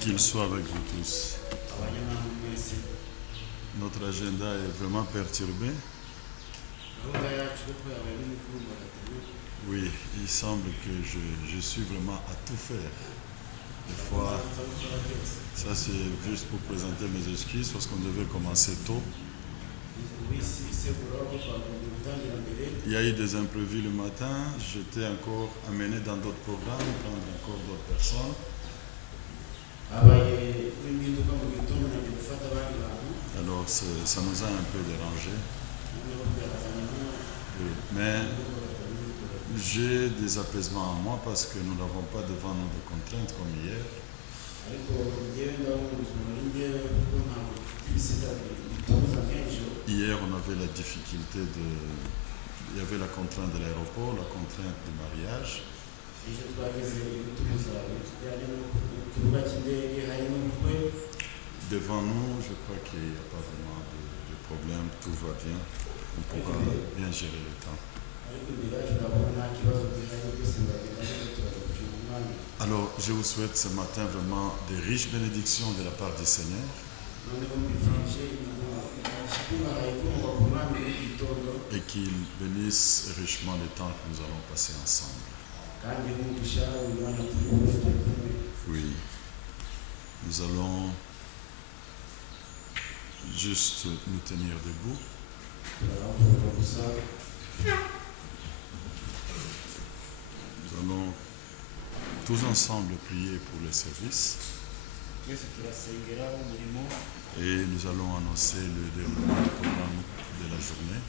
Qu'il soit avec vous tous. Notre agenda est vraiment perturbé. Oui, il semble que je suis vraiment à tout faire. Des fois, ça c'est juste pour présenter mes excuses parce qu'on devait commencer tôt. Il y a eu des imprévus le matin, j'étais encore amené dans d'autres programmes, prendre encore d'autres personnes. Alors ça nous a un peu dérangé. Oui, mais j'ai des apaisements en moi parce que nous n'avons pas devant nous de contraintes comme hier. Hier, on avait la difficulté il y avait la contrainte de l'aéroport, la contrainte du mariage. Devant nous, je crois qu'il n'y a pas vraiment de problème, tout va bien. On pourra bien gérer le temps. Alors, je vous souhaite ce matin vraiment des riches bénédictions de la part du Seigneur. Et qu'il bénisse richement le temps que nous allons passer ensemble. Oui. Nous allons juste nous tenir debout. Nous allons tous ensemble prier pour le service. Et nous allons annoncer le déroulement du programme de la journée.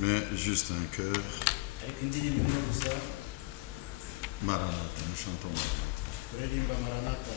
Mais juste un cœur. Maranatha, nous chantons Maranatha.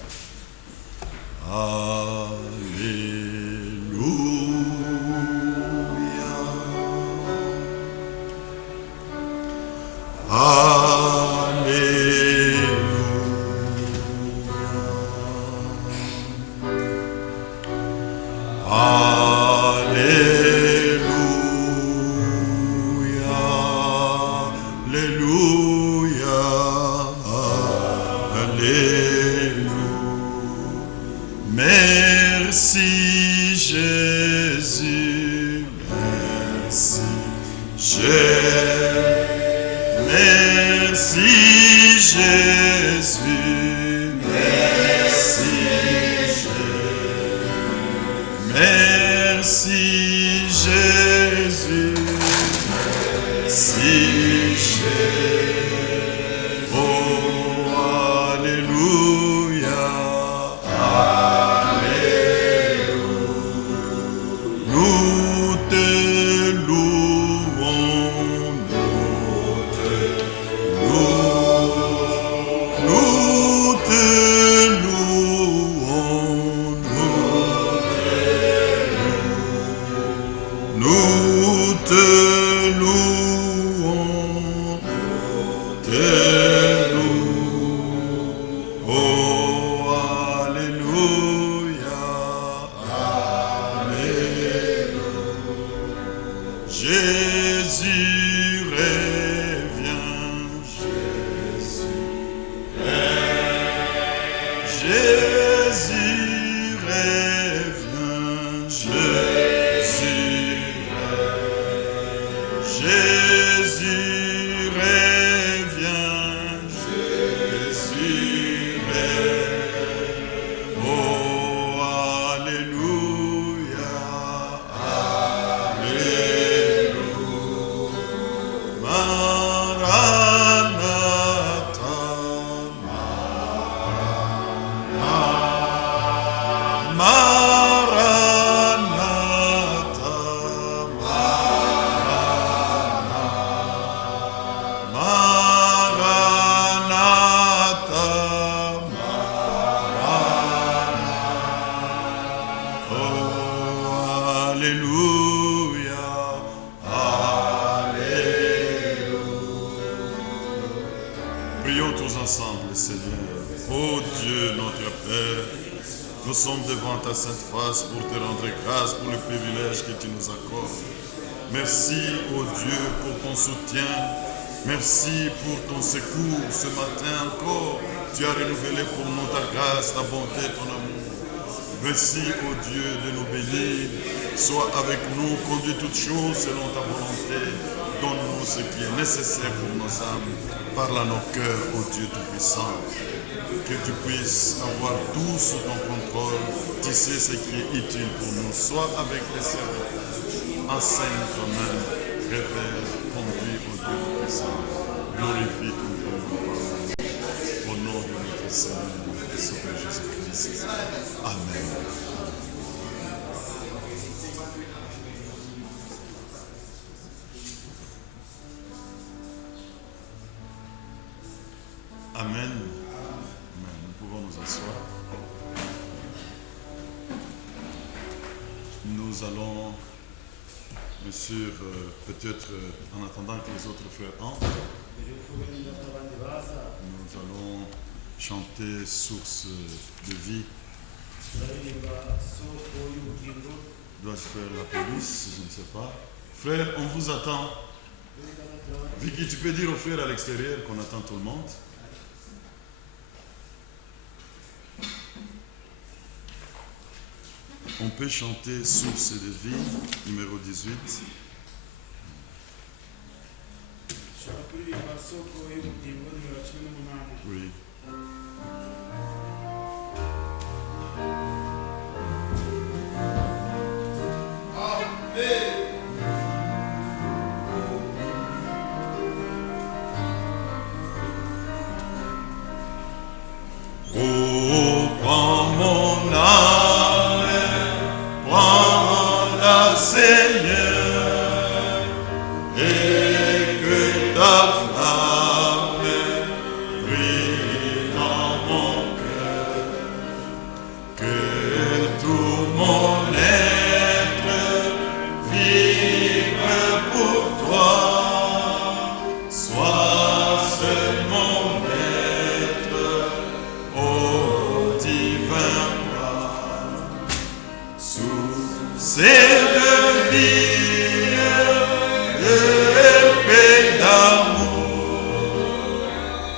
Merci pour ton secours ce matin encore. Tu as renouvelé pour nous ta grâce, ta bonté, ton amour. Merci, ô Dieu, de nous bénir. Sois avec nous, conduis toutes choses selon ta volonté. Donne-nous ce qui est nécessaire pour nos âmes. Parle à nos cœurs, ô Dieu Tout-Puissant. Que tu puisses avoir tout sous ton contrôle. Tu sais ce qui est utile pour nous. Sois avec les serviteurs. Enseigne toi-même. Révèle, conduis, ô Dieu Tout-Puissant. Glorifie ton nom. Au nom de notre Seigneur et Sauveur Jésus-Christ. Amen. Amen. Amen. Nous pouvons nous asseoir. Nous allons, bien sûr, peut-être en attendant que les autres frères entrent, nous allons chanter Source de vie. Dois-je faire la police? Je ne sais pas. Frère, on vous attend. Vicky, tu peux dire aux frères à l'extérieur qu'on attend tout le monde? On peut chanter Source de vie, numéro 18. Oui. Oh, prends mon âme, prends-la, Seigneur, et que ta flamme brille dans mon cœur, que tout mon être vibre pour toi, sois seul mon maître, ô divin roi, source de vie, de paix, d'amour,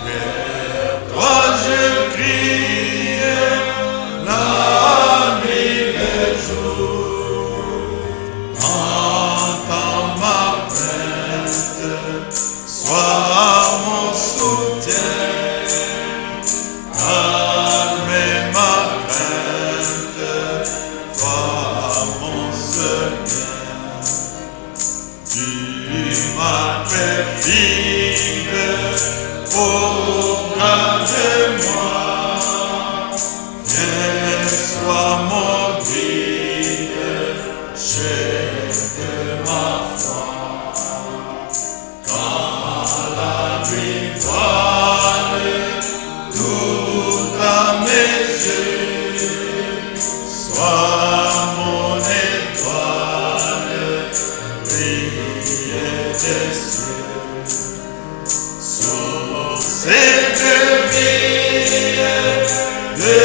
vers toi je crie, la nuit, le jour, entends ma plainte, sois mon soutien, calme ma crainte, toi mon seul bien. Tu m'as perfide, auprès de moi, viens, sois mon guide, chef de ma foi. Quand la nuit voile tout à mes yeux, sois mon étoile, briller des cieux, source de vie, de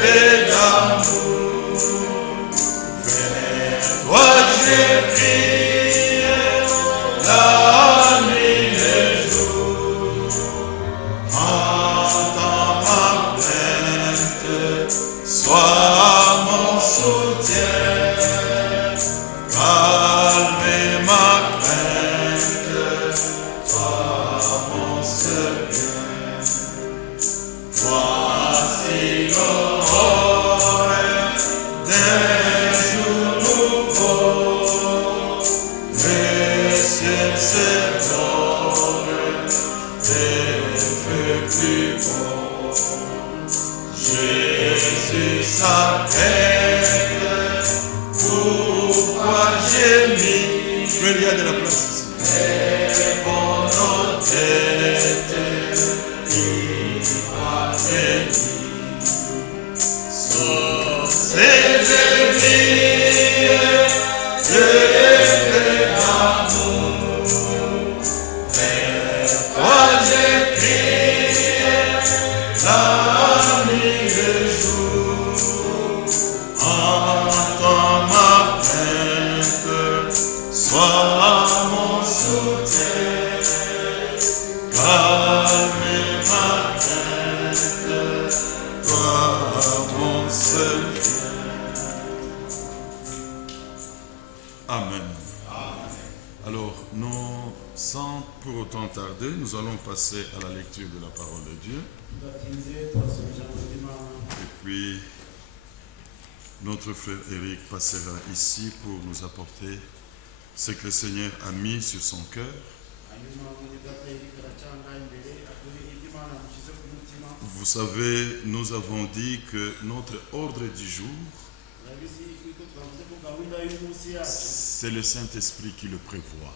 paix, d'amour, vers toi je crie, la nuit, le jour, entends ma plainte, sois mon soutien, calme ma crainte, toi mon Sans pour autant tarder, nous allons passer à la lecture de la parole de Dieu. Et puis, notre frère Eric passera ici pour nous apporter ce que le Seigneur a mis sur son cœur. Vous savez, nous avons dit que notre ordre du jour, c'est le Saint-Esprit qui le prévoit.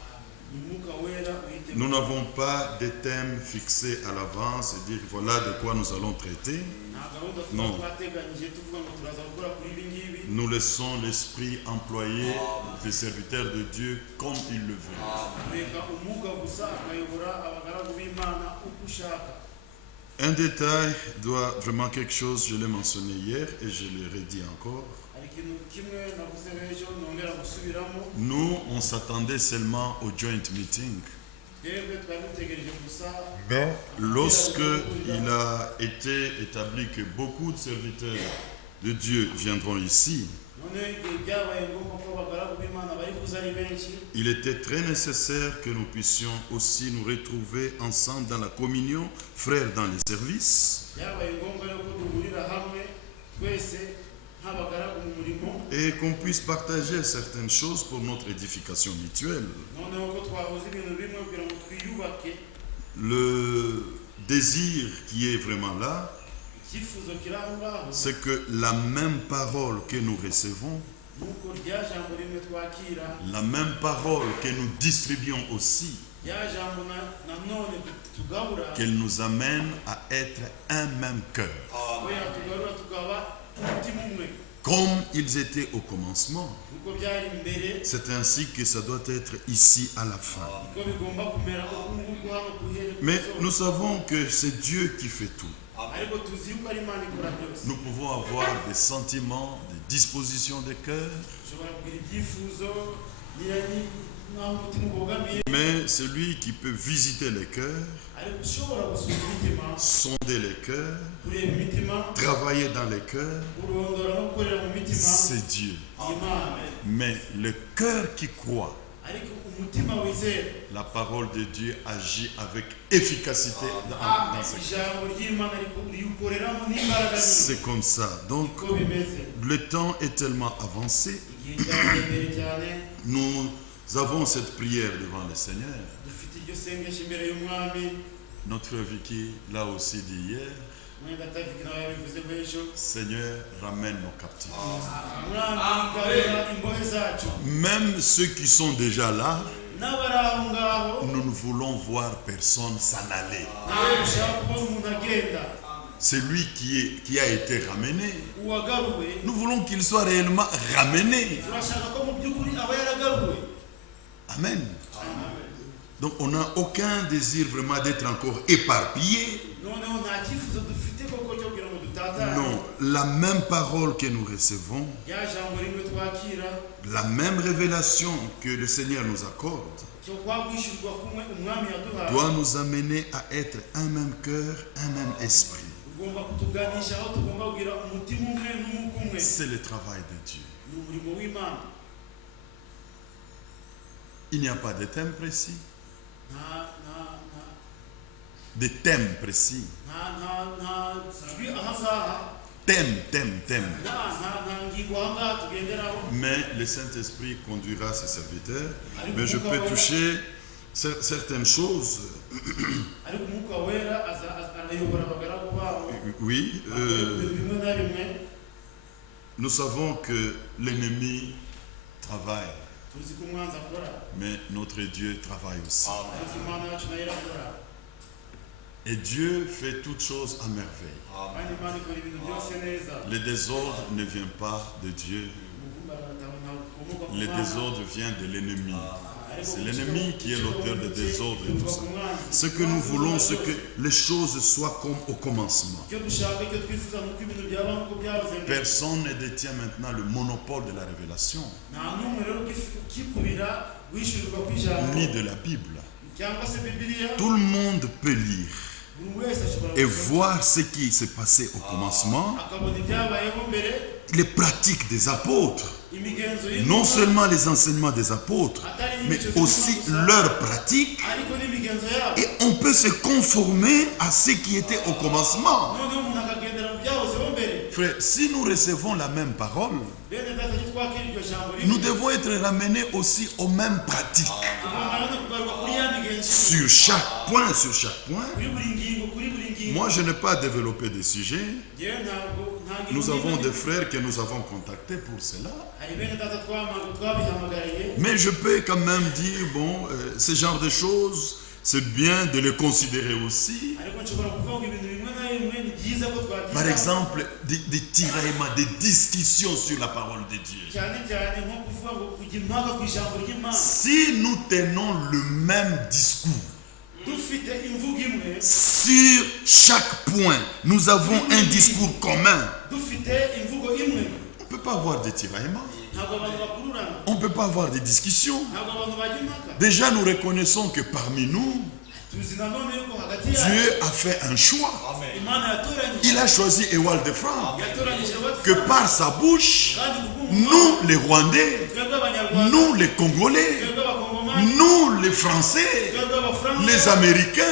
Nous n'avons pas de thèmes fixés à l'avance et dire voilà de quoi nous allons traiter. Non. Nous laissons l'Esprit employer les serviteurs de Dieu comme il le veut. Un détail doit vraiment quelque chose, je l'ai mentionné hier et je le redis encore. Nous, on s'attendait seulement au joint meeting. Mais lorsque il a été établi que beaucoup de serviteurs de Dieu viendront ici, il était très nécessaire que nous puissions aussi nous retrouver ensemble dans la communion, frères dans les services, et qu'on puisse partager certaines choses pour notre édification mutuelle. Le désir qui est vraiment là, c'est que la même parole que nous recevons, la même parole que nous distribuons aussi, qu'elle nous amène à être un même cœur. Comme ils étaient au commencement, c'est ainsi que ça doit être ici à la fin. Mais nous savons que c'est Dieu qui fait tout. Nous pouvons avoir des sentiments, des dispositions de cœur, mais celui qui peut visiter les cœurs, sonder les cœurs, travailler dans les cœurs, c'est Dieu. Mais le cœur qui croit, la parole de Dieu agit avec efficacité dans ce cœur. C'est comme ça. Donc, le temps est tellement avancé. Nous avons cette prière devant le Seigneur. Notre frère Vicky l'a aussi dit hier. Seigneur, ramène nos captifs. Même ceux qui sont déjà là, nous ne voulons voir personne s'en aller. C'est lui qui a été ramené. Nous voulons qu'il soit réellement ramené. Amen. Donc on n'a aucun désir vraiment d'être encore éparpillé. Non, la même parole que nous recevons, la même révélation que le Seigneur nous accorde, doit nous amener à être un même cœur, un même esprit. C'est le travail de Dieu. Il n'y a pas de thème précis. Des thèmes précis. Thème. Mais le Saint-Esprit conduira ses serviteurs. Mais je peux toucher certaines choses. Oui. Nous savons que l'ennemi travaille. Mais notre Dieu travaille aussi. Et Dieu fait toutes choses à merveille. Le désordre ne vient pas de Dieu. Le désordre vient de l'ennemi. C'est l'ennemi qui est l'auteur du désordre et tout ça. Ce que nous voulons, c'est que les choses soient comme au commencement. Personne ne détient maintenant le monopole de la révélation, ni de la Bible. Tout le monde peut lire et voir ce qui s'est passé au commencement, les pratiques des apôtres. Non seulement les enseignements des apôtres, mais aussi leurs pratiques. Et on peut se conformer à ce qui était au commencement. Frère, si nous recevons la même parole, nous devons être ramenés aussi aux mêmes pratiques. Sur chaque point, Moi, je n'ai pas développé de sujet. Nous avons des frères que nous avons contactés pour cela. Mais je peux quand même dire, bon, ce genre de choses, c'est bien de les considérer aussi. Par exemple, des tiraillements, des discussions sur la parole de Dieu. Si nous tenons le même discours, sur chaque point, nous avons un discours commun. On ne peut pas avoir de tiraillements. On ne peut pas avoir de discussions. Déjà, nous reconnaissons que parmi nous, Dieu a fait un choix. Il a choisi Ewald de France. Que par sa bouche, nous les Rwandais, nous les Congolais, nous les Français, les Américains,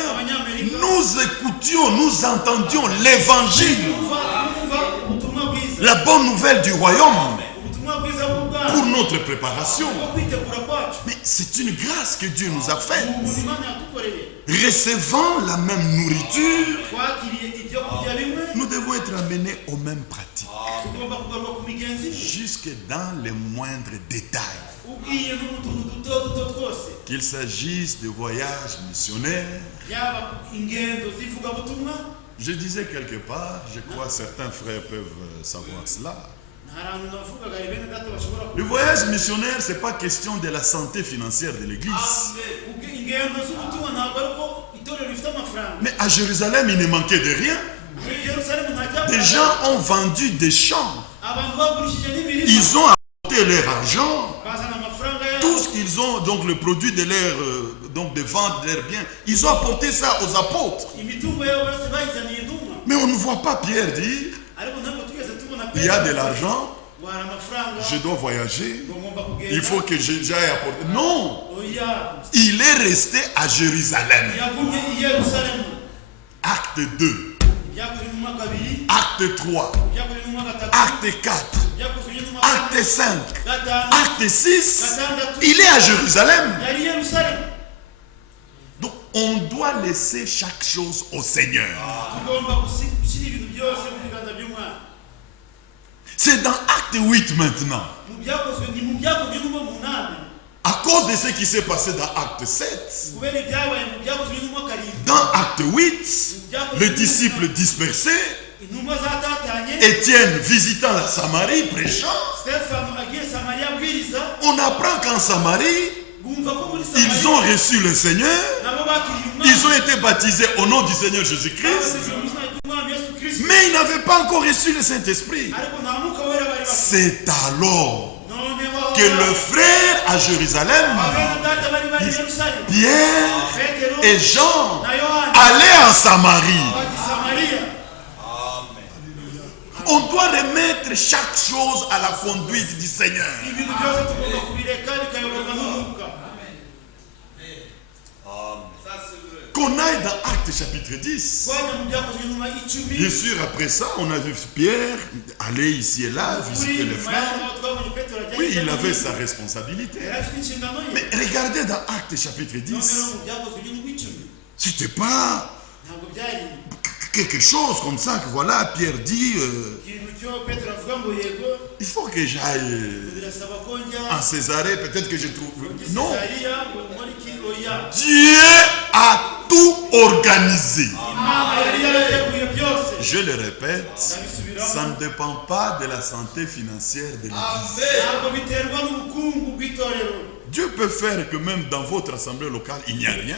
nous écoutions, nous entendions l'évangile, la bonne nouvelle du royaume pour notre préparation. Mais c'est une grâce que Dieu nous a faite. Recevant la même nourriture, nous devons être amenés aux mêmes pratiques, jusque dans les moindres détails. Qu'il s'agisse de voyages missionnaires. Je disais quelque part, je crois que certains frères peuvent savoir cela. Le voyage missionnaire, ce n'est pas question de la santé financière de l'église. Mais à Jérusalem, il ne manquait de rien. Des gens ont vendu des champs. Ils ont apporté leur argent. Tout ce qu'ils ont, donc le produit de leur donc de vente de leurs biens, ils ont apporté ça aux apôtres. Mais on ne voit pas Pierre dire, il y a de l'argent, je dois voyager, il faut que j'aille apporter. Non, il est resté à Jérusalem. Acte 2, acte 3, acte 4, acte 5, acte 6, il est à Jérusalem. Donc on doit laisser chaque chose au Seigneur. C'est dans acte 8 maintenant. À cause de ce qui s'est passé dans acte 7, dans acte 8, les disciples dispersés, Étienne visitant la Samarie, prêchant, on apprend qu'en Samarie, ils ont reçu le Seigneur, ils ont été baptisés au nom du Seigneur Jésus-Christ, mais ils n'avaient pas encore reçu le Saint-Esprit. C'est alors que le frère à Jérusalem, Pierre et Jean, allaient en Samarie. On doit remettre chaque chose à la conduite du Seigneur. Qu'on aille dans Actes chapitre 10. Bien sûr, après ça, on a vu Pierre aller ici et là, visiter les frères. Oui, il avait sa responsabilité. Mais regardez dans Actes chapitre 10. C'était pas quelque chose comme ça que voilà, Pierre dit, il faut que j'aille en Césarée, peut-être que je trouve. Non. Dieu a tout organisé. Je le répète, ça ne dépend pas de la santé financière de l'Église. Dieu peut faire que même dans votre assemblée locale, il n'y a rien.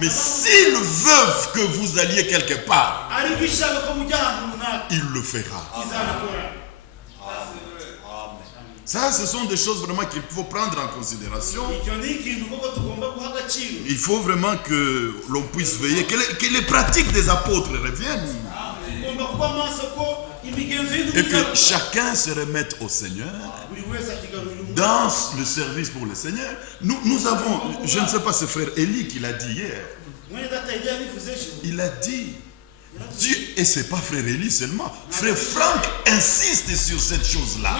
Mais s'il veut que vous alliez quelque part, il le fera. Ça, ce sont des choses vraiment qu'il faut prendre en considération. Il faut vraiment que l'on puisse veiller, que les pratiques des apôtres reviennent. et que chacun se remette au Seigneur dans le service pour le Seigneur. Nous avons, je ne sais pas, ce frère Élie qui l'a dit hier. Il a dit, Dieu, et ce n'est pas frère Élie seulement, frère Franck insiste sur cette chose-là.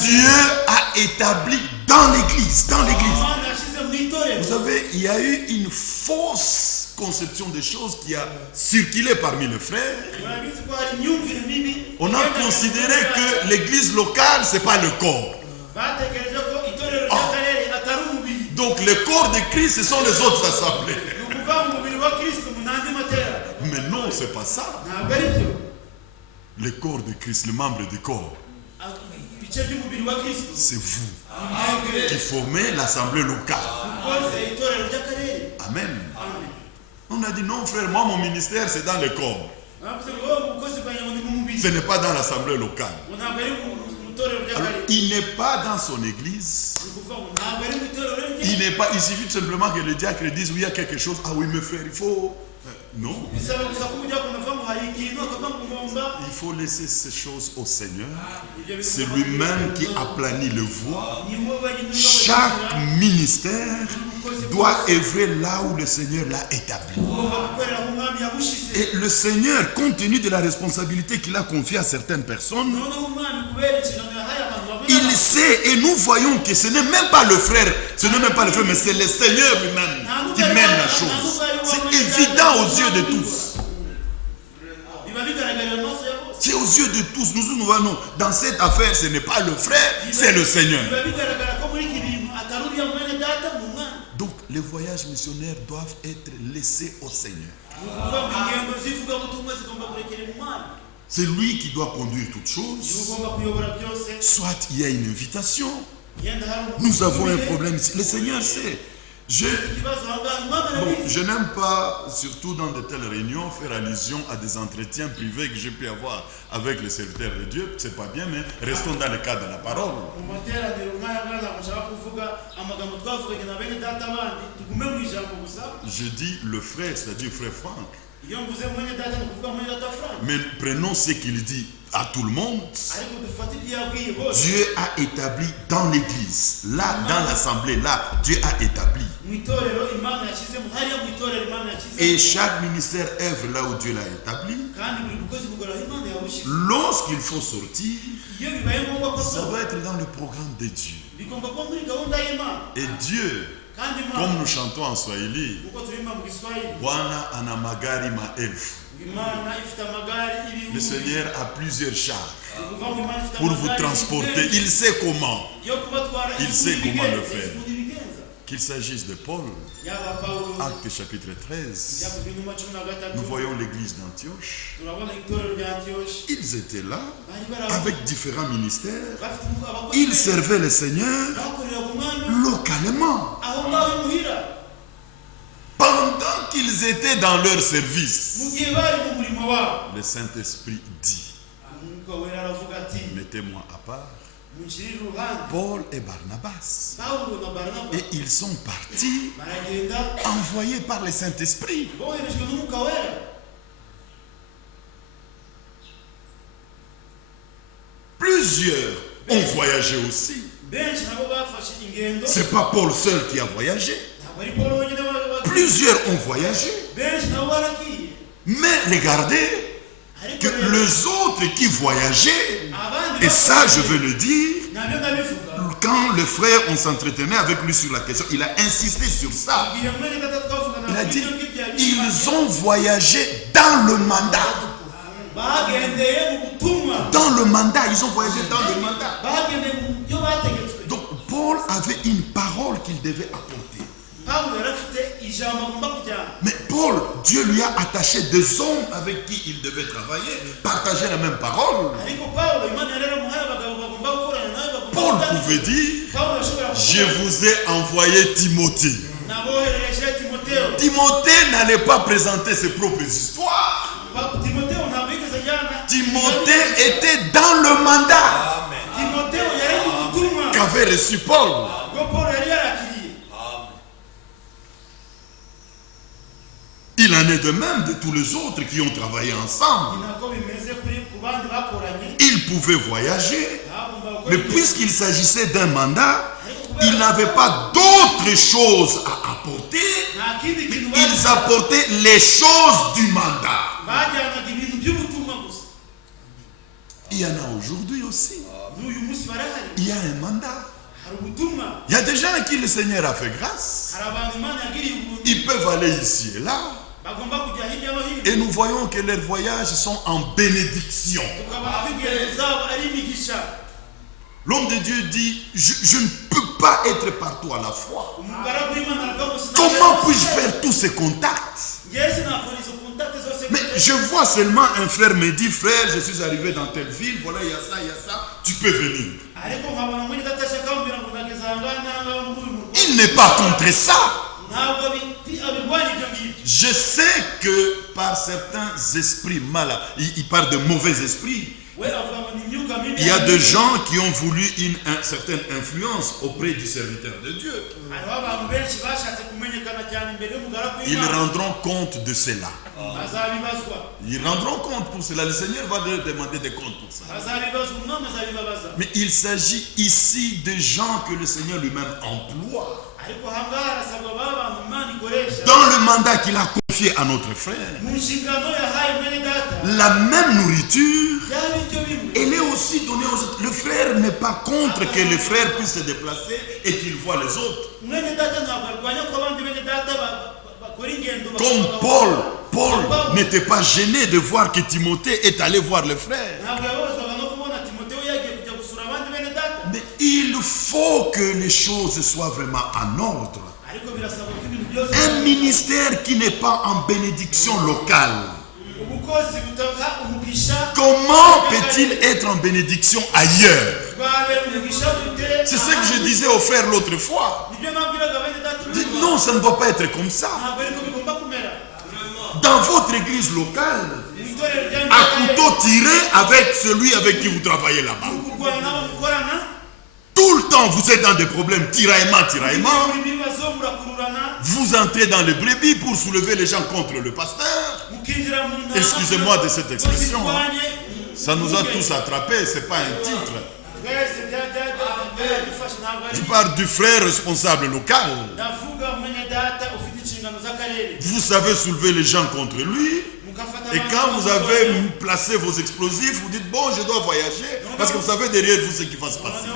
Dieu a établi dans l'église, Vous savez, il y a eu une fausse conception des choses qui a circulé parmi les frères. On a considéré que l'église locale, ce n'est pas le corps. Donc le corps de Christ, ce sont les autres assemblées. Mais non, ce n'est pas ça. Le corps de Christ, le membre du corps, c'est vous qui formez l'assemblée locale. Amen. On a dit non frère, moi mon ministère c'est dans le corps. Ce n'est pas dans l'assemblée locale. Alors, il n'est pas dans son église. Il n'est pas, il suffit tout simplement que le diacre dise oui, il y a quelque chose. Ah oui, mes frères, il faut. Non. Il faut laisser ces choses au Seigneur. C'est lui-même qui aplani le voie. Chaque ministère doit œuvrer là où le Seigneur l'a établi. Et le Seigneur, compte tenu de la responsabilité qu'il a confiée à certaines personnes, il sait, et nous voyons que ce n'est même pas le frère, mais c'est le Seigneur lui-même qui mène la chose. C'est évident aux yeux de tous. C'est aux yeux de tous. Nous voyons, dans cette affaire, ce n'est pas le frère, c'est le Seigneur. Donc, les voyages missionnaires doivent être laissés au Seigneur. C'est lui qui doit conduire toutes choses. Soit il y a une invitation. Nous avons un problème ici. Le Seigneur sait. Je n'aime pas, surtout dans de telles réunions, faire allusion à des entretiens privés que je peux avoir avec les serviteurs de Dieu. C'est pas bien, mais restons dans le cadre de la parole. Je dis le frère, c'est-à-dire frère Franck. Mais prenons ce qu'il dit à tout le monde. Dieu a établi dans l'église, là, dans l'assemblée, là, Dieu a établi. Et chaque ministère œuvre là où Dieu l'a établi. Lorsqu'il faut sortir, ça va être dans le programme de Dieu. Et Dieu, comme nous chantons en Swahili, Bwana ana magari maelfu. Le Seigneur a plusieurs chars pour vous transporter. Il sait comment. Il sait comment le faire. Qu'il s'agisse de Paul, Actes chapitre 13, nous voyons l'église d'Antioche. Ils étaient là avec différents ministères. Ils servaient le Seigneur localement. Pendant qu'ils étaient dans leur service, le Saint-Esprit dit, mettez-moi à part Paul et Barnabas. Et ils sont partis envoyés par le Saint-Esprit. Plusieurs ont voyagé aussi. Ce n'est pas Paul seul qui a voyagé. Plusieurs ont voyagé. Mais regardez que les autres qui voyageaient, et ça je veux le dire, quand le frère, on s'entretenait avec lui sur la question, il a insisté sur ça. Il a dit, ils ont voyagé dans le mandat. Dans le mandat, ils ont voyagé dans le mandat. Donc Paul avait une parole qu'il devait apporter. Mais Paul, Dieu lui a attaché des hommes avec qui il devait travailler, partager la même parole. Paul pouvait dire, je vous ai envoyé Timothée. Timothée n'allait pas présenter ses propres histoires. Timothée était dans le mandat qu'avait reçu Paul. Il en en est de même de tous les autres qui ont travaillé ensemble. Ils pouvaient voyager, mais puisqu'il s'agissait d'un mandat, ils n'avaient pas d'autre chose à apporter. Ils apportaient les choses du mandat. Il y en a aujourd'hui aussi. Il y a un mandat. Il y a des gens à qui le Seigneur a fait grâce. Ils peuvent aller ici et là. Et nous voyons que leurs voyages sont en bénédiction. L'homme de Dieu dit, je ne peux pas être partout à la fois. Comment puis-je faire tous ces contacts? Mais je vois seulement un frère me dit, frère, je suis arrivé dans telle ville, voilà, il y a ça, tu peux venir. Il n'est pas contre ça. Je sais que par certains esprits malades, il parle de mauvais esprits. Il y a des gens qui ont voulu une certaine influence auprès du serviteur de Dieu. Ils rendront compte de cela. Ils rendront compte pour cela. Le Seigneur va leur demander des comptes pour ça. Mais il s'agit ici de gens que le Seigneur lui-même emploie. Dans le mandat qu'il a confié à notre frère, la même nourriture, elle est aussi donnée aux autres. Le frère n'est pas contre que les frères puissent se déplacer et qu'ils voient les autres. Comme Paul n'était pas gêné de voir que Timothée est allé voir le frère. Mais il faut que les choses soient vraiment en ordre. Un ministère qui n'est pas en bénédiction locale, comment peut-il être en bénédiction ailleurs? C'est ce que je disais aux frères l'autre fois. Dites non, ça ne doit pas être comme ça. Dans votre église locale, à couteau tiré avec celui avec qui vous travaillez là-bas. Tout le temps, vous êtes dans des problèmes, tiraillement. Vous entrez dans les brebis pour soulever les gens contre le pasteur. Excusez-moi de cette expression. Ça nous a tous attrapés, ce n'est pas un titre. Je parle du frère responsable local. Vous savez soulever les gens contre lui. Et quand vous avez placé vos explosifs, vous dites, bon, je dois voyager. Parce que vous savez derrière vous ce qui va se passer.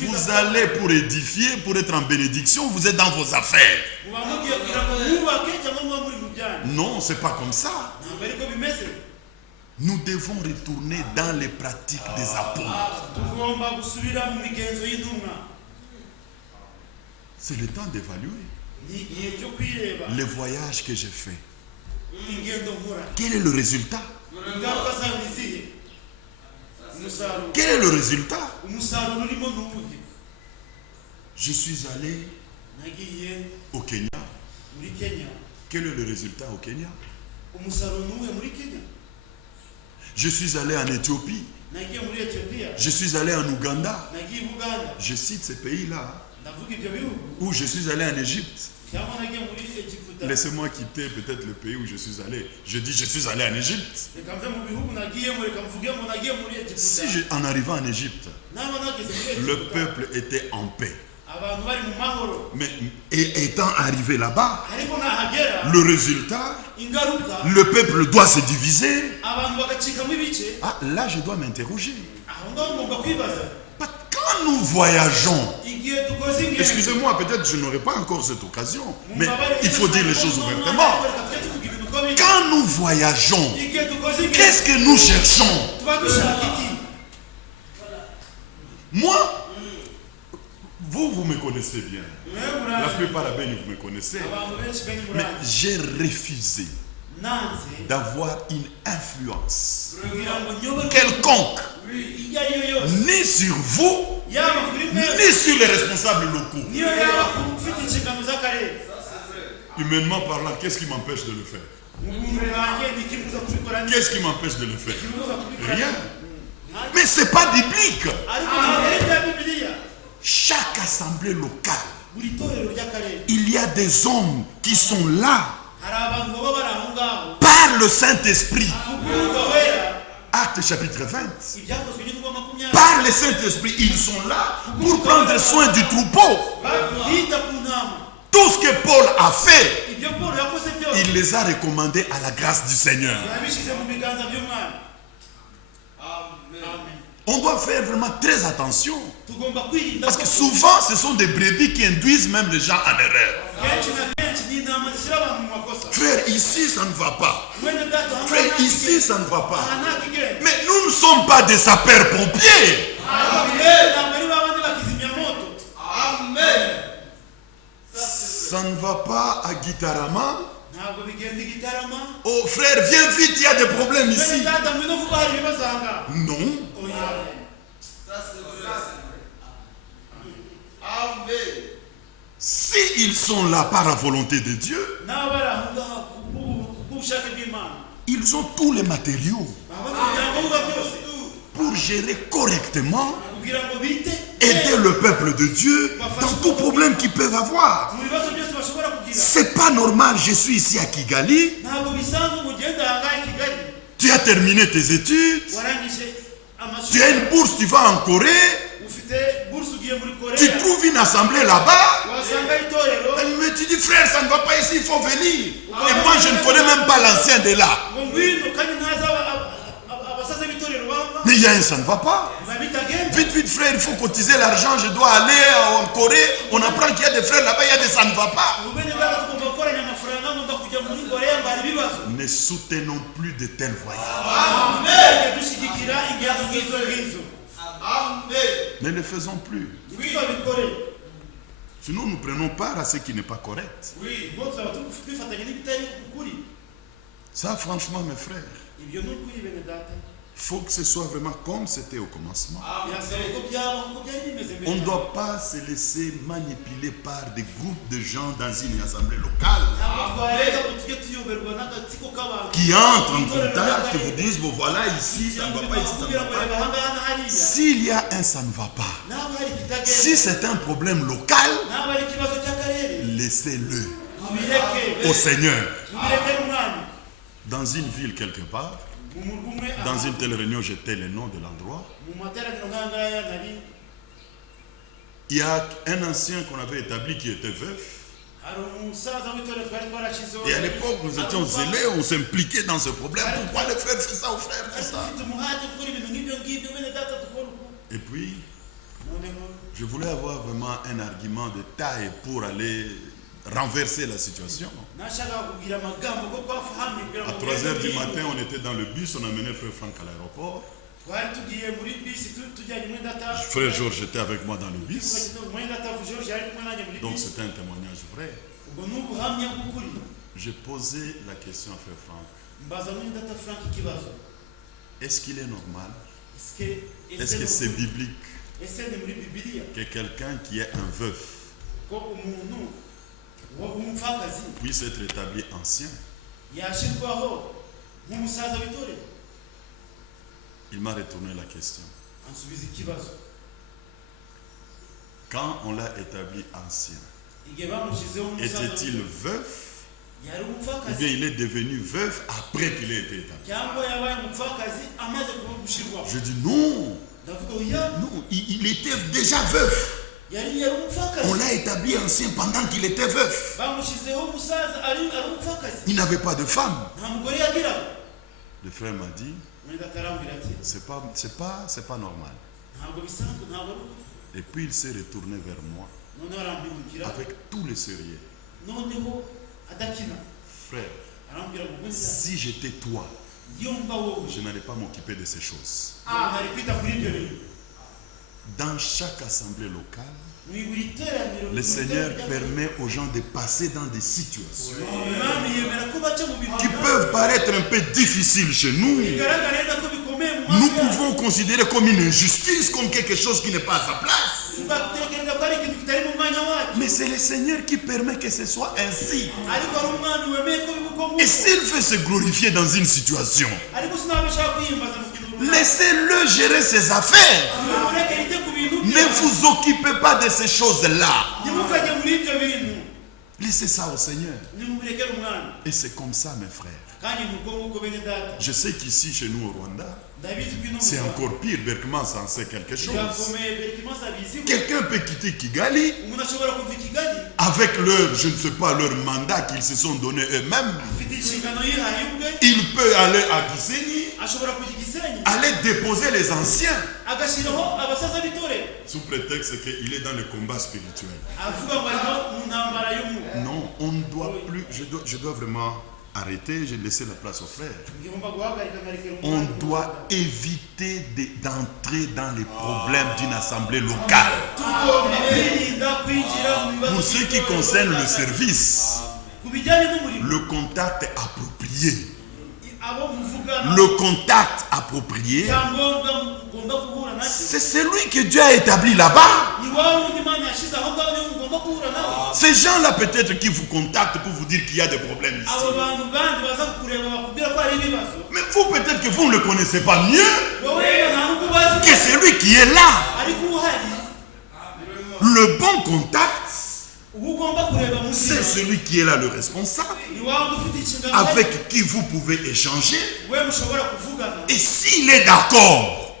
Vous allez pour édifier, pour être en bénédiction, vous êtes dans vos affaires. Non, ce n'est pas comme ça. Nous devons retourner dans les pratiques des apôtres. C'est le temps d'évaluer les voyages que j'ai faits. Quel est le résultat? Quel est le résultat? Je suis allé au Kenya. Quel est le résultat au Kenya? Je suis allé en Éthiopie. Je suis allé en Ouganda. Je cite ces pays-là. Où je suis allé en Égypte. Laissez-moi quitter peut-être le pays où je suis allé. Je dis je suis allé en Égypte. Si en arrivant en Égypte, le peuple était en paix. Mais étant arrivé là-bas, le résultat, le peuple doit se diviser. Ah, là je dois m'interroger. Quand nous voyageons, excusez-moi, peut-être je n'aurai pas encore cette occasion, mais il faut dire les choses ouvertement. Quand nous voyageons, qu'est-ce que nous cherchons? Moi, vous me connaissez bien. La plupart la béni, vous me connaissez. Mais j'ai refusé d'avoir une influence quelconque, ni sur vous, ni sur les responsables locaux. Humainement parlant, qu'est-ce qui m'empêche de le faire? Qu'est-ce qui m'empêche de le faire? Rien. Mais ce n'est pas biblique. Chaque assemblée locale il y a des hommes qui sont là par le Saint-Esprit. Acte chapitre 20. Par le Saint-Esprit, ils sont là pour prendre soin du troupeau. Tout ce que Paul a fait, il les a recommandés à la grâce du Seigneur. On doit faire vraiment très attention. Parce que souvent, ce sont des brebis qui induisent même les gens en erreur. Frère, ici, ça ne va pas. Frère, ici, ça ne va pas. Mais nous ne sommes pas des sapeurs-pompiers. Ça ne va pas à Gitarama. Oh frère, viens vite, il y a des problèmes ici. Non. Si ils sont là par la volonté de Dieu, ils ont tous les matériaux pour gérer correctement, aider le peuple de Dieu dans tout problème qu'ils peuvent avoir. C'est pas normal, je suis ici à Kigali. Tu as terminé tes études. Tu as une bourse, tu vas en Corée. Tu trouves une assemblée là-bas. Mais tu dis, frère, ça ne va pas ici, il faut venir. Et moi, je ne connais même pas l'ancien de là. Mais il y a un, ça ne va pas. Vite, vite, frère, il faut cotiser l'argent, je dois aller en Corée. On apprend qu'il y a des frères là-bas, il y a des ça ne va pas. Ne soutenons plus de tels voyages. Ne le faisons plus. Sinon, nous prenons part à ce qui n'est pas correct. Ça, franchement, mes frères, il faut que ce soit vraiment comme c'était au commencement. On ne doit pas se laisser manipuler par des groupes de gens dans une assemblée locale qui entrent en contact, qui vous disent, bon voilà, ici, ça ne va pas, ici, ça ne va pas. S'il y a un, ça ne va pas. Si c'est un problème local, laissez-le au Seigneur. Dans une ville quelque part, dans une telle réunion, j'étais le nom de l'endroit. Il y a un ancien qu'on avait établi qui était veuf. Et à l'époque, nous étions zélés, on s'impliquait dans ce problème. Pourquoi le frère fait ça au frère, tout ça? Et puis, je voulais avoir vraiment un argument de taille pour aller renverser la situation. À 3h du matin, on était dans le bus, on a mené frère Franck à l'aéroport. Frère Georges était avec moi dans le bus. Donc c'était un témoignage vrai. J'ai posé la question à frère Franck. Est-ce qu'il est normal? Est-ce que c'est biblique que quelqu'un qui est un veuf puisse être établi ancien? Il m'a retourné la question. Quand on l'a établi ancien, était-il veuf ou bien il est devenu veuf après qu'il ait été établi? Je dis non. Non, il était déjà veuf. On l'a établi ancien pendant qu'il était veuf. Il n'avait pas de femme. Le frère m'a dit, c'est pas normal. Et puis il s'est retourné vers moi avec tout le sérieux. Frère, si j'étais toi, je n'allais pas m'occuper de ces choses. Dans chaque assemblée locale, le Seigneur permet aux gens de passer dans des situations qui peuvent paraître un peu difficiles chez nous. Nous pouvons considérer comme une injustice, comme quelque chose qui n'est pas à sa place. Mais c'est le Seigneur qui permet que ce soit ainsi. Et s'il veut se glorifier dans une situation, laissez-le gérer ses affaires. Ne vous occupez pas de ces choses-là. Laissez ça au Seigneur. Et c'est comme ça, mes frères. Je sais qu'ici, chez nous au Rwanda, c'est encore pire. Berkman en sait quelque chose. Quelqu'un peut quitter Kigali avec leur, je ne sais pas, leur mandat qu'ils se sont donné eux-mêmes. Il peut aller à Gisenyi, aller déposer les anciens, sous prétexte qu'il est dans le combat spirituel. Non, on ne doit plus, je dois vraiment arrêter, j'ai laissé la place aux frères. On doit éviter d'entrer dans les problèmes d'une assemblée locale. Pour ce qui concerne le service, le contact approprié. Le contact approprié, c'est celui que Dieu a établi là-bas. Ces gens-là peut-être qui vous contactent pour vous dire qu'il y a des problèmes ici. Mais vous peut-être que vous ne le connaissez pas mieux que celui qui est là. Le bon contact, c'est celui qui est là, le responsable, avec qui vous pouvez échanger. Et s'il est d'accord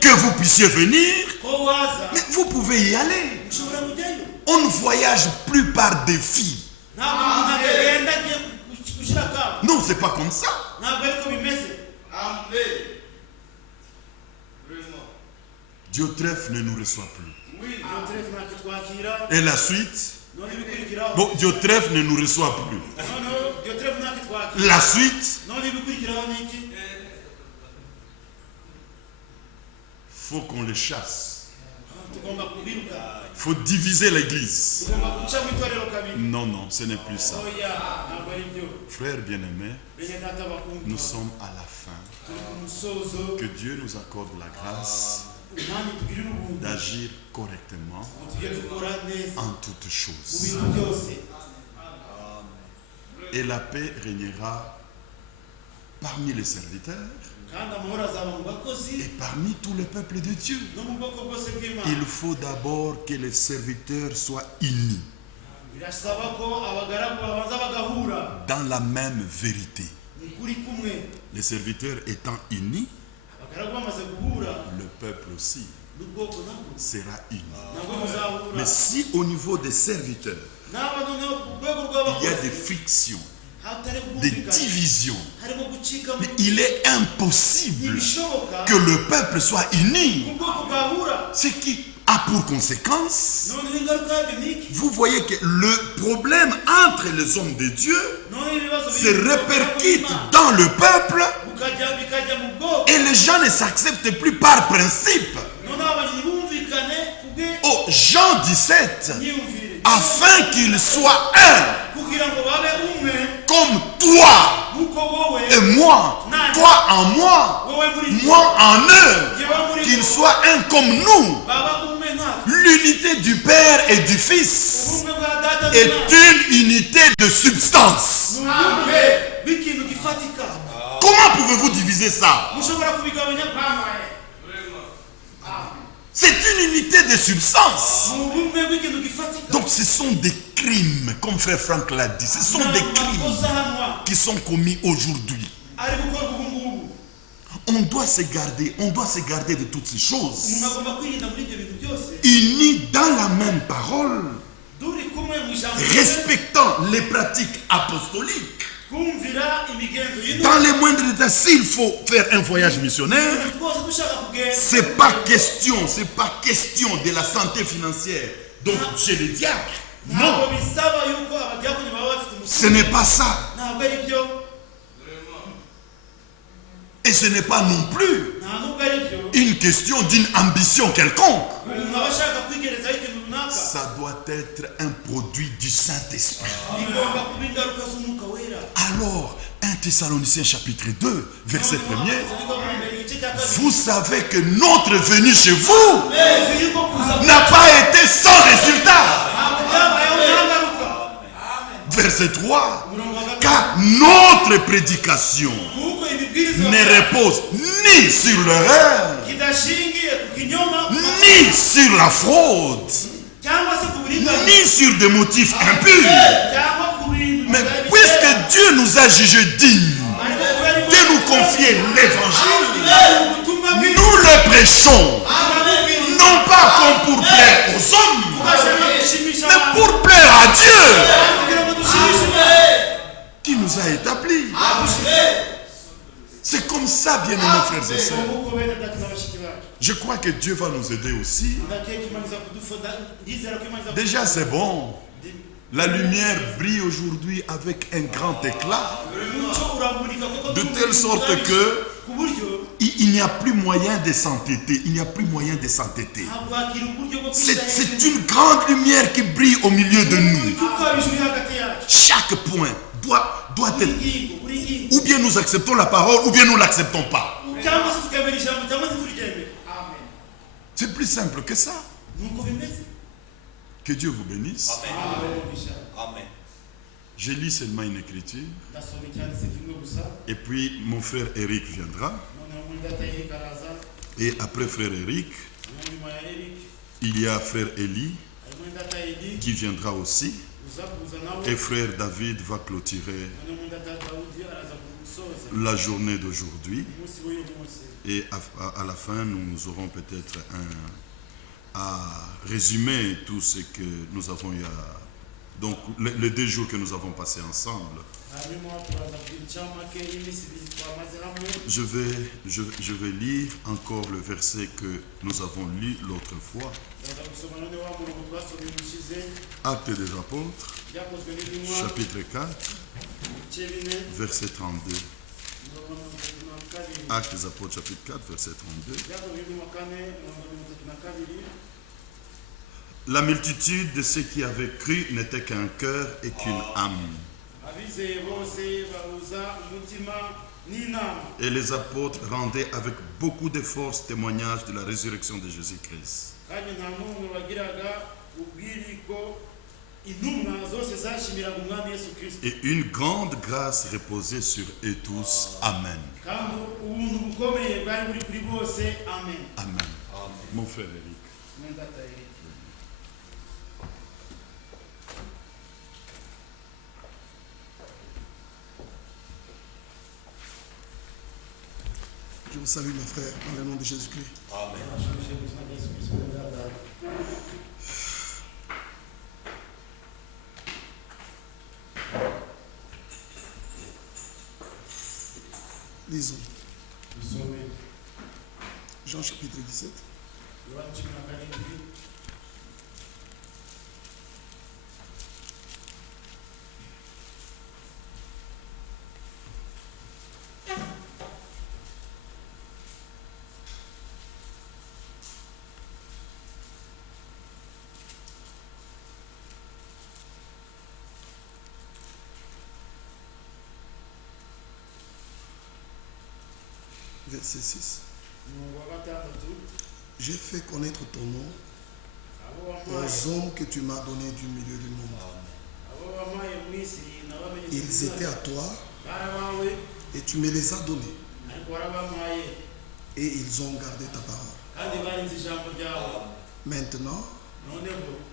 que vous puissiez venir, mais vous pouvez y aller. On ne voyage plus par défi. Non, c'est pas comme ça. Diotrephe ne nous reçoit plus. Et la suite, bon, Diotrephe ne nous reçoit plus. La suite, faut qu'on les chasse. Faut diviser l'église. Non, non, ce n'est plus ça. Frères bien-aimés, nous sommes à la fin. Que Dieu nous accorde la grâce d'agir correctement en toutes choses. Et la paix régnera parmi les serviteurs et parmi tout le peuple de Dieu. Il faut d'abord que les serviteurs soient unis dans la même vérité. Les serviteurs étant unis, le peuple aussi sera uni. Mais si au niveau des serviteurs, il y a des frictions, des divisions, mais il est impossible que le peuple soit uni. Ce qui a pour conséquence, vous voyez que le problème entre les hommes de Dieu se répercute dans le peuple et les gens ne s'acceptent plus par principe. Oh, Jean 17, afin qu'ils soient un, comme toi et moi, toi en moi, moi en eux, qu'ils soient un comme nous. L'unité du Père et du Fils est une unité de substance. Comment pouvez-vous diviser ça? C'est une unité de substance. Donc ce sont des crimes, comme frère Franck l'a dit, ce sont des crimes qui sont commis aujourd'hui. On doit se garder de toutes ces choses. Unis dans la même parole, respectant les pratiques apostoliques. Dans les moindres détails, s'il faut faire un voyage missionnaire, c'est pas question de la santé financière. Donc chez les diacres, non, ce n'est pas ça. Et ce n'est pas non plus une question d'une ambition quelconque. Ça doit être un produit du Saint-Esprit. Alors, 1 Thessaloniciens chapitre 2, verset 1er, vous savez que notre venue chez vous n'a pas été sans résultat. Verset 3, car notre prédication ne repose ni sur l'erreur, ni sur la fraude, ni sur des motifs impurs. Mais puisque Dieu nous a jugés dignes de nous confier l'évangile, nous le prêchons, non pas comme pour plaire aux hommes, mais pour plaire à Dieu qui nous a établis. C'est comme ça, bien-aimés frères et sœurs. Je crois que Dieu va nous aider aussi. Déjà, c'est bon. La lumière brille aujourd'hui avec un grand éclat, de telle sorte que il n'y a plus moyen de s'entêter. Il n'y a plus moyen de s'entêter. C'est une grande lumière qui brille au milieu de nous. Chaque point doit être... Ou bien nous acceptons la parole, ou bien nous ne l'acceptons pas. C'est plus simple que ça. Que Dieu vous bénisse. Amen. Je lis seulement une écriture. Et puis mon frère Eric viendra. Et après frère Eric, il y a frère Eli qui viendra aussi. Et frère David va clôturer la journée d'aujourd'hui. Et à la fin, nous aurons peut-être à résumer tout ce que nous avons eu à... Donc, les 2 jours que nous avons passés ensemble. Je vais lire encore le verset que nous avons lu l'autre fois. Actes des apôtres, chapitre 4, verset 32. Actes des apôtres, chapitre 4, verset 32. La multitude de ceux qui avaient cru n'était qu'un cœur et qu'une âme. Et les apôtres rendaient avec beaucoup de force témoignage de la résurrection de Jésus-Christ. Et une grande grâce reposait sur eux tous. Amen. Amen. Mon frère Eric. Je vous salue mes frères dans le nom de Jésus-Christ. Amen. Lisons. Jean chapitre 17. Verset 6. J'ai fait connaître ton nom aux hommes que tu m'as donnés du milieu du monde. Ils étaient à toi et tu me les as donnés. Et ils ont gardé ta parole. Maintenant,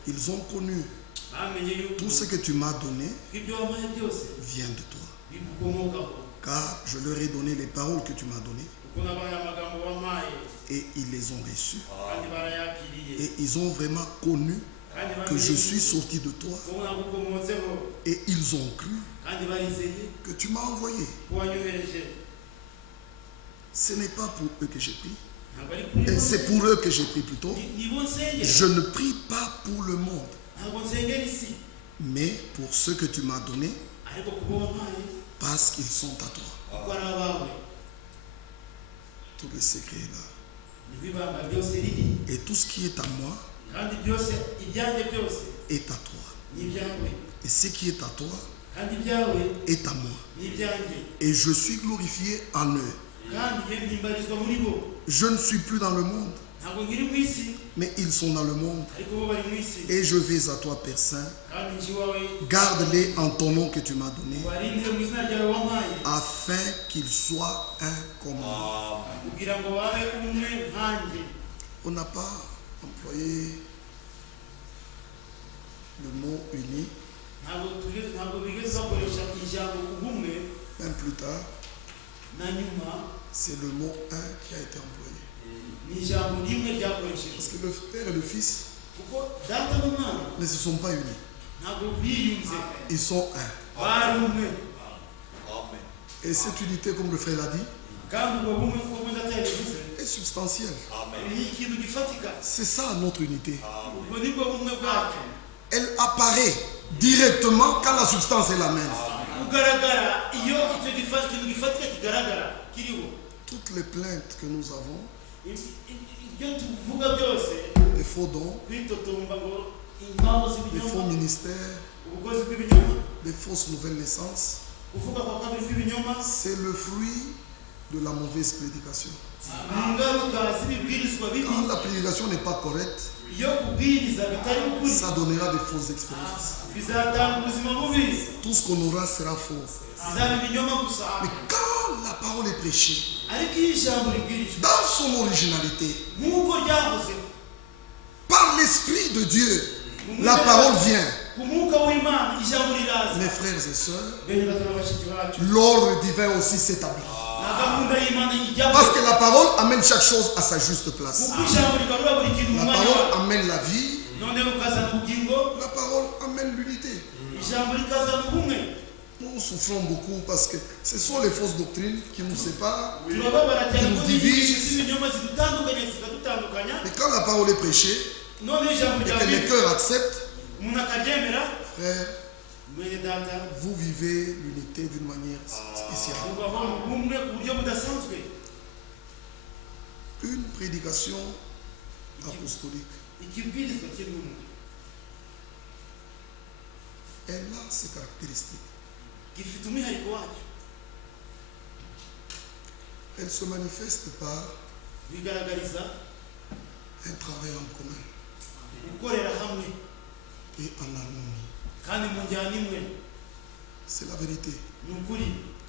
ils ont connu tout ce que tu m'as donné vient de toi. Car je leur ai donné les paroles que tu m'as données. Et ils les ont reçues. Et ils ont vraiment connu que je suis sorti de toi. Et ils ont cru que tu m'as envoyé. Ce n'est pas pour eux que j'ai pris. C'est pour eux que j'ai pris plutôt. Je ne prie pas pour le monde, mais pour ceux que tu m'as donnés, parce qu'ils sont à toi. Tout le secret est là. Et tout ce qui est à moi est à toi. Et ce qui est à toi est à moi. Et je suis glorifié en eux. Je ne suis plus dans le monde, mais ils sont dans le monde. Et je vais à toi, Père Saint. Garde-les en ton nom que tu m'as donné, afin qu'ils soient un comme moi. On n'a pas employer le mot uni. Même plus tard, c'est le mot un qui a été employé. Parce que le Père et le Fils ne se sont pas unis. Ils sont un. Amen. Et cette unité, comme le frère l'a dit, est substantielle. C'est ça notre unité. Elle apparaît directement quand la substance est la même. Toutes les plaintes que nous avons, des faux dons, des faux ministères, des fausses nouvelles naissances, c'est le fruit de la mauvaise prédication. Quand la prédication n'est pas correcte, ça donnera des fausses expériences. Tout ce qu'on aura sera faux. Mais quand la parole est prêchée, dans son originalité, par l'Esprit de Dieu, la parole vient. Mes frères et sœurs, l'ordre divin aussi s'établit. Parce que la parole amène chaque chose à sa juste place. La parole amène la vie. La parole amène l'unité. Nous souffrons beaucoup parce que ce sont les fausses doctrines qui nous séparent, qui nous divisent. Mais quand la parole est prêchée et que les cœurs acceptent, frère, vous vivez l'unité d'une manière spéciale. Une prédication apostolique, elle a ses caractéristiques. Elle se manifeste par un travail en commun et en harmonie. C'est la vérité.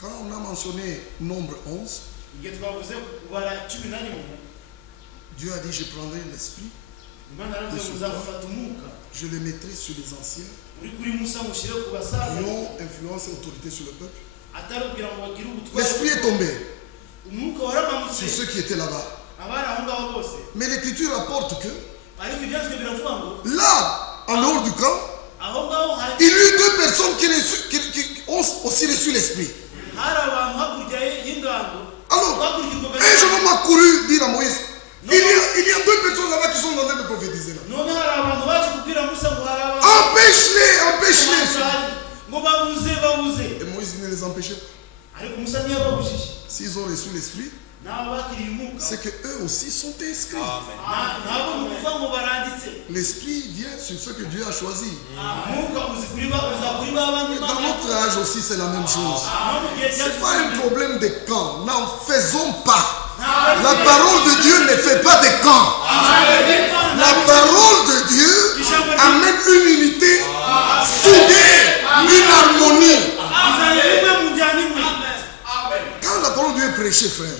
Quand on a mentionné nombre 11, Dieu a dit, je prendrai l'esprit de ce temps, je le mettrai sur les anciens qui ont influence et autorité sur le peuple. L'esprit est tombé sur ceux qui étaient là-bas. Mais l'Écriture rapporte que là, en dehors du camp, il y a eu deux personnes qui ont aussi reçu l'esprit. Alors, un jeune homme a couru dire à Moïse, il y a deux personnes là-bas qui sont en train de prophétiser. Empêche-les. Et Moïse ne les empêchait pas. S'ils ont reçu l'esprit, c'est qu'eux aussi sont inscrits. L'esprit vient sur ce que Dieu a choisi. Dans notre âge aussi, c'est la même chose. Ce n'est pas un problème de camp. N'en faisons pas. La parole de Dieu ne fait pas de camp. La parole de Dieu amène une unité soudée, une harmonie. Quand la parole de Dieu est prêchée, frère,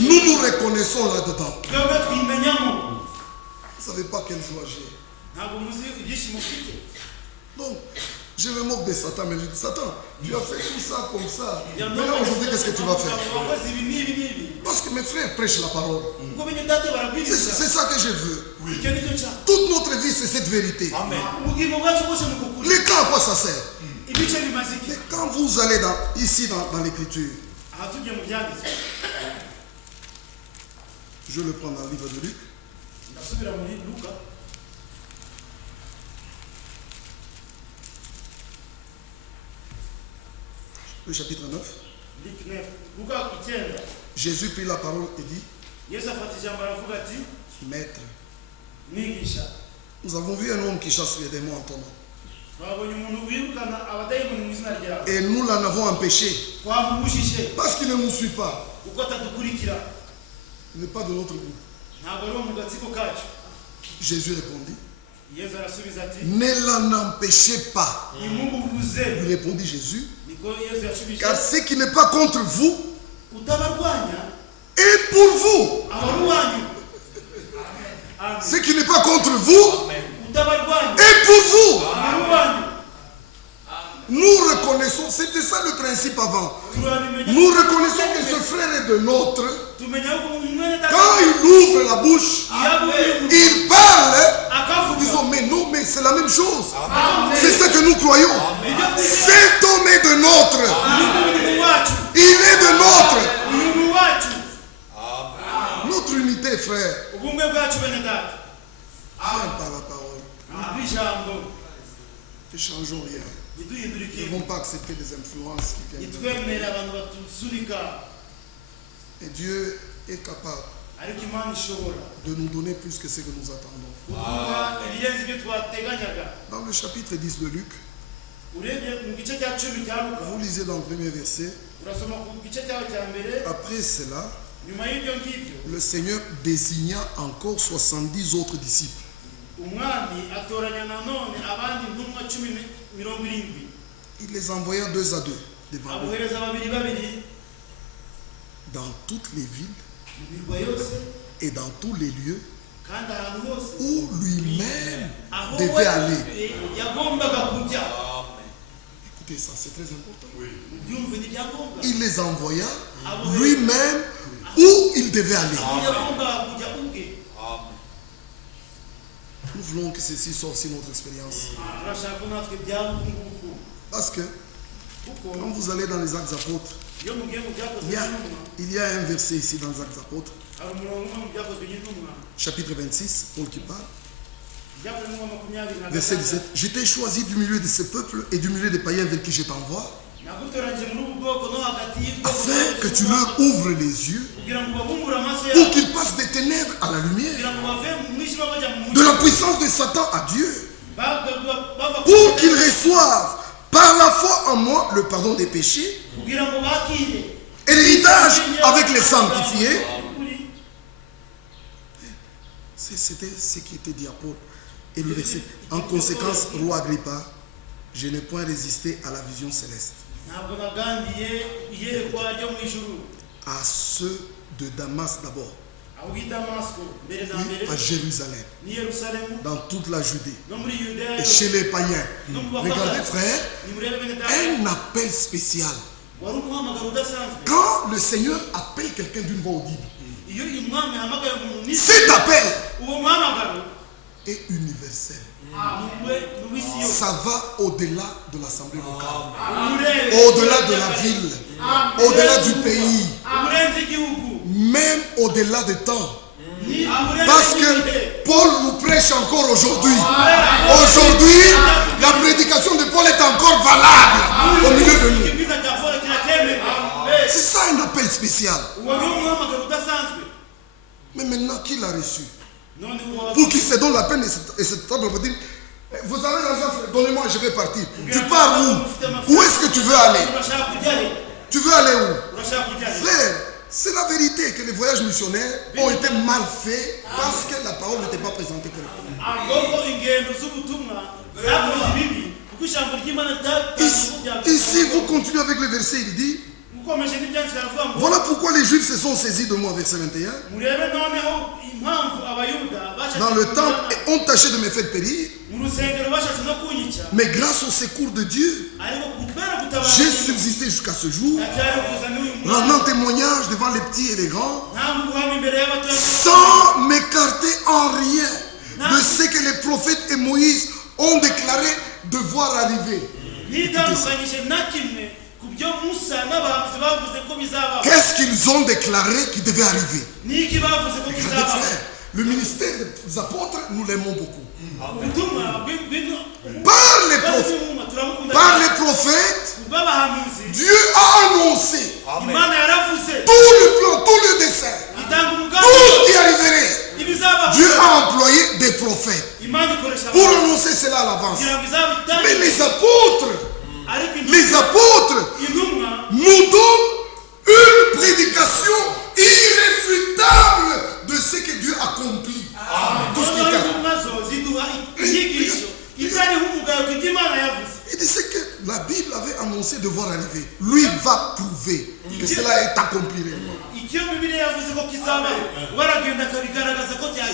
nous nous reconnaissons là-dedans. Vous ne savez pas quelle joie j'ai. Donc, je me moque de Satan, mais je dis, Satan, tu as fait tout ça comme ça. Maintenant, aujourd'hui, qu'est-ce que tu vas faire? Parce que mes frères prêchent la parole. C'est ça que je veux. Oui. Toute notre vie, c'est cette vérité. Les camps, à quoi ça sert? Mais quand vous allez ici dans l'écriture, je le prends dans le livre de Luc. Le chapitre 9. Jésus prit la parole et dit, Maître, nous avons vu un homme qui chasse les démons en ton nom. Et nous l'en avons empêché. Parce qu'il ne nous suit pas. Il n'est pas de notre goût. Jésus répondit, ne l'en empêchez pas. Lui répondit Jésus, car ce qui n'est pas contre vous est pour vous. Ce qui n'est pas contre vous et pour vous. Nous reconnaissons, c'était ça le principe avant. Nous reconnaissons que ce frère est de nôtre. Quand il ouvre la bouche, il parle. Nous disons, mais non, mais c'est la même chose. C'est ce que nous croyons. Cet homme est de nôtre. Il est de nôtre. Notre unité, frère. Viens par la parole. Ne changeons rien. Nous ne devons pas accepter des influences qui viennent de nous. Et Dieu est capable de nous donner plus que ce que nous attendons. Dans le chapitre 10 de Luc, vous lisez dans le premier verset. Après cela, le Seigneur désigna encore 70 autres disciples. Il les envoya 2 à 2 devant eux, dans toutes les villes et dans tous les lieux où lui-même devait aller. Écoutez ça, c'est très important. Il les envoya lui-même où il devait aller. Nous voulons que ceci soit aussi notre expérience. Parce que quand vous allez dans les Actes apôtres, il y a un verset ici dans les Actes apôtres, chapitre 26, Paul qui parle. Verset 17. Je t'ai choisi du milieu de ce peuple et du milieu des païens vers qui je t'envoie, afin que tu leur ouvres les yeux pour qu'ils passent des ténèbres à la lumière, de la puissance de Satan à Dieu, pour qu'ils reçoivent par la foi en moi le pardon des péchés et l'héritage avec les sanctifiés. C'était ce qui était dit à Paul. Et le verset, en conséquence, roi Agrippa, je n'ai point résisté à la vision céleste. À ceux de Damas d'abord, à Jérusalem, dans toute la Judée, et chez les païens. Regardez frère, un appel spécial. Quand le Seigneur appelle quelqu'un d'une voix audible, cet appel est universel. Ça va au-delà de l'assemblée locale, au-delà de la ville, au-delà du pays, même au-delà des temps. Parce que Paul nous prêche encore aujourd'hui. Aujourd'hui, la prédication de Paul est encore valable au milieu de nous. C'est ça un appel spécial. Mais maintenant, qui l'a reçu? Pour qu'il se donne la peine et se tape pour dire, vous avez l'argent, donnez-moi, je vais partir. Tu pars où? Où est-ce que tu veux aller? Tu veux aller où? Frère, c'est la vérité que les voyages missionnaires ont été mal faits parce que la parole n'était pas présentée correctement. Ici, vous continuez avec le verset, il dit, voilà pourquoi les Juifs se sont saisis de moi, verset 21. Dans le temple, et ont tâché de me faire périr. Mais grâce au secours de Dieu, j'ai subsisté jusqu'à ce jour, rendant témoignage devant les petits et les grands, sans m'écarter en rien de ce que les prophètes et Moïse ont déclaré devoir arriver. Qu'est-ce qu'ils ont déclaré qui devait arriver? Regardez frère, le ministère des apôtres, nous l'aimons beaucoup. Par les prophètes, Dieu a annoncé tout le plan, tout le dessein, tout ce qui arriverait. Dieu a employé des prophètes pour annoncer cela à l'avance. Mais les apôtres nous donnent une prédication irréfutable de ce que Dieu accomplit. Tout ce qui il dit ce que la Bible avait annoncé devoir arriver. Lui va prouver que cela est accompli réellement.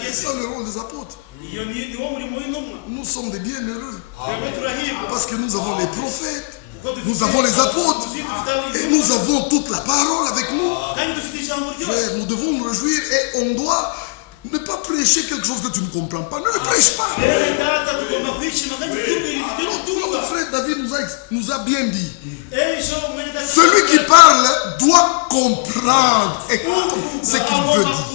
C'est ça le rôle des apôtres. Nous sommes des bienheureux. Parce que nous avons les prophètes, nous avons les apôtres, et nous avons toute la parole avec nous. Frère, nous devons nous réjouir et on doit ne pas prêcher quelque chose que tu ne comprends pas. Ne le prêche pas. Notre frère David nous a bien dit. Celui qui parle doit comprendre ce qu'il veut dire.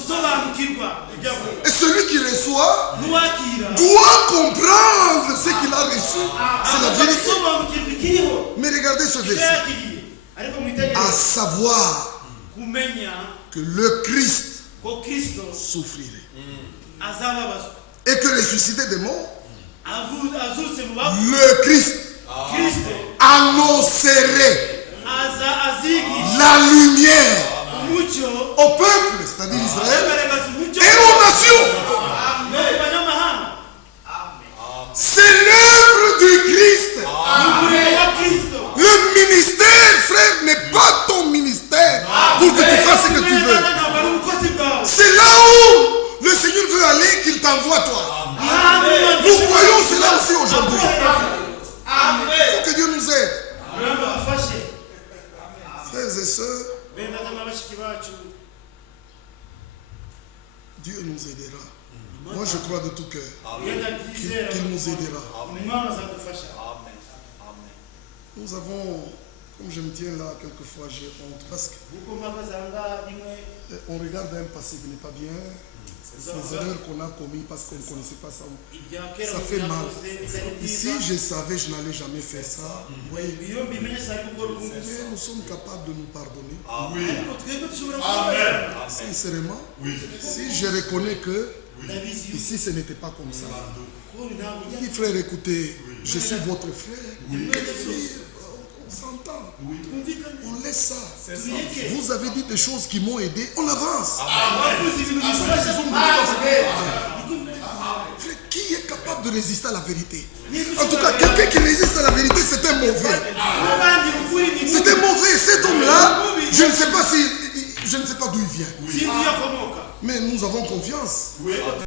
Et celui qui reçoit doit comprendre ce qu'il a reçu. C'est la vérité. Mais regardez ce verset. À savoir que le Christ souffrirait. Et que ressuscité des morts, le Christ annoncerait la lumière au peuple, c'est-à-dire Israël, et aux nations. C'est l'œuvre du Christ. Le ministère, frère, n'est pas ton ministère pour que tu fasses ce que tu veux. C'est là où le Seigneur veut aller qu'il t'envoie toi. Nous voyons cela aussi aujourd'hui. Il faut que Dieu nous aide. Frères et sœurs, Dieu nous aidera. Moi je crois de tout cœur qu'il nous aidera. Nous avons, comme je me tiens là, quelquefois j'ai honte parce qu'on regarde un passé qui n'est pas bien. Ces erreurs qu'on a commises parce qu'on ne connaissait pas ça. Ça fait mal. Et si je savais, je n'allais jamais faire ça. Oui. Mais nous sommes capables de nous pardonner. Oui. Amen. Sincèrement, si je reconnais que ici ce n'était pas comme ça. Dis frère, écoutez, je suis votre frère. On s'entend. On laisse ça. Vous avez dit des choses qui m'ont aidé. On avance. Frère, qui est capable de résister à la vérité? En tout cas, quelqu'un qui résiste à la vérité, c'est un mauvais. C'est un mauvais. Cet homme-là, je ne sais pas d'où il vient. Mais nous avons confiance.